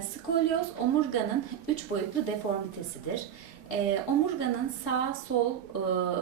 E, skolyoz omurganın üç boyutlu deformitesidir. E, omurganın sağ, sol, e,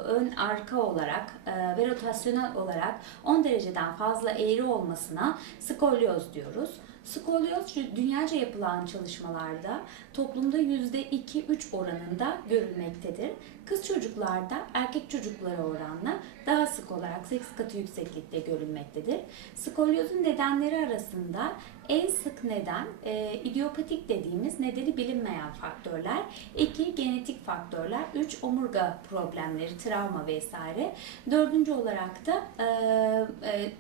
ön, arka olarak e, ve rotasyonel olarak 10 dereceden fazla eğri olmasına skolyoz diyoruz. Skolyoz dünyaca yapılan çalışmalarda toplumda %2-3 oranında görülmektedir. Kız çocuklarda erkek çocuklara oranla daha sık olarak 8 katı yükseklikte görülmektedir. Skolyozun nedenleri arasında en sık neden e, idiopatik dediğimiz nedeni bilinmeyen faktörler, iki genetik faktörler, üç omurga problemleri, travma vesaire. Dördüncü olarak da e, e,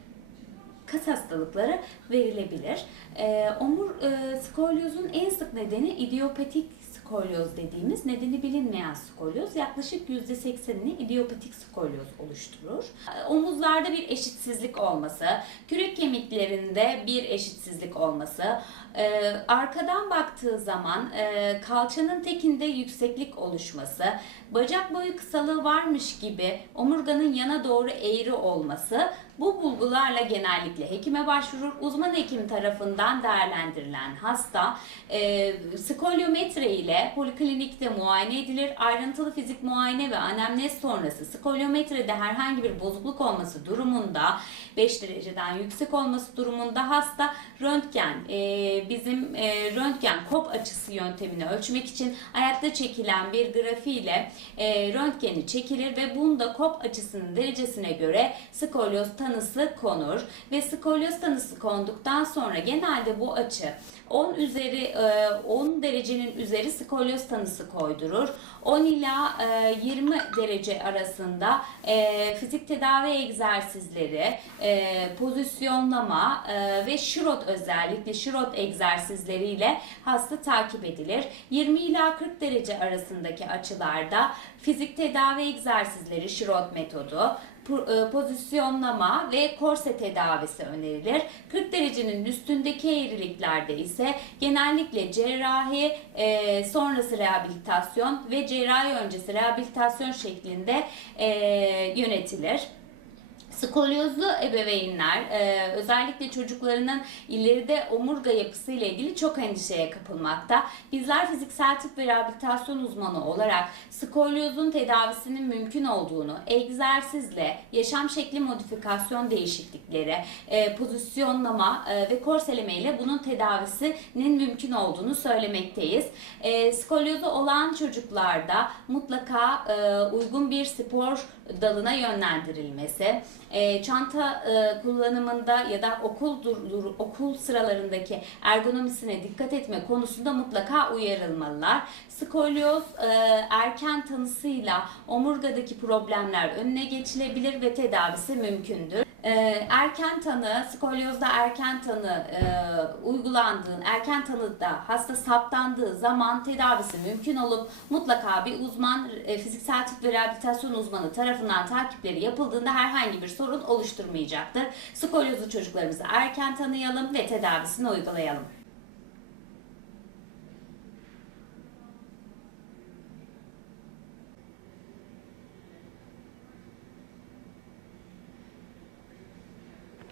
kas hastalıkları verilebilir. E, omur e, skolyozun en sık nedeni idiopatik skolyoz dediğimiz nedeni bilinmeyen skolyoz yaklaşık %80'ini idiopatik skolyoz oluşturur. Omuzlarda bir eşitsizlik olması, kürek kemiklerinde bir eşitsizlik olması, e, arkadan baktığı zaman e, kalçanın tekinde yükseklik oluşması, bacak boyu kısalığı varmış gibi omurganın yana doğru eğri olması bu bulgularla genellikle hekime başvurur. Uzman hekim tarafından değerlendirilen hasta e, skolyometre ile poliklinikte muayene edilir. Ayrıntılı fizik muayene ve anemnez sonrası skolyometrede herhangi bir bozukluk olması durumunda 5 dereceden yüksek olması durumunda hasta röntgen e, bizim e, röntgen kop açısı yöntemini ölçmek için ayakta çekilen bir grafiğiyle e, röntgeni çekilir ve bunda kop açısının derecesine göre skolyoz tanısı konur ve skolyoz tanısı konduktan sonra genelde bu açı 10 üzeri e, 10 derecenin üzeri skolyoz tanısı koydurur. 10 ila e, 20 derece arasında e, fizik tedavi egzersizleri, e, pozisyonlama e, ve şirot özellikle şirot egzersizleriyle hasta takip edilir. 20 ila 40 derece arasındaki açılarda fizik tedavi egzersizleri şirot metodu, e, pozisyonlama ve korse tedavisi önerilir. 40 derecenin üstündeki eğriliklerde ise genellikle cerrahi e, sonrası rehabilitasyon ve cerrahi öncesi rehabilitasyon şeklinde e, yönetilir. Skolyozlu ebeveynler e, özellikle çocuklarının ileride omurga yapısı ile ilgili çok endişeye kapılmakta. Bizler fiziksel tıp ve rehabilitasyon uzmanı olarak skolyozun tedavisinin mümkün olduğunu, egzersizle, yaşam şekli modifikasyon değişiklikleri, e, pozisyonlama e, ve korseleme ile bunun tedavisinin mümkün olduğunu söylemekteyiz. E, skolyozu olan çocuklarda mutlaka uygun bir spor dalına yönlendirilmesi, e, çanta e, kullanımında ya da okul dur, dur- okul sıralarındaki ergonomisine dikkat etme konusunda mutlaka uyarılmalılar. Skolyoz e, erken tanısıyla omurgadaki problemler önüne geçilebilir ve tedavisi mümkündür. E, erken tanı, skolyozda erken tanı e, uygulandığın, erken tanıda hasta saptandığı zaman tedavisi mümkün olup mutlaka bir uzman, e, fiziksel tıp ve rehabilitasyon uzmanı tarafından takipleri yapıldığında herhangi bir sorun oluşturmayacaktır. Skolyozlu çocuklarımızı erken tanıyalım ve tedavisini uygulayalım.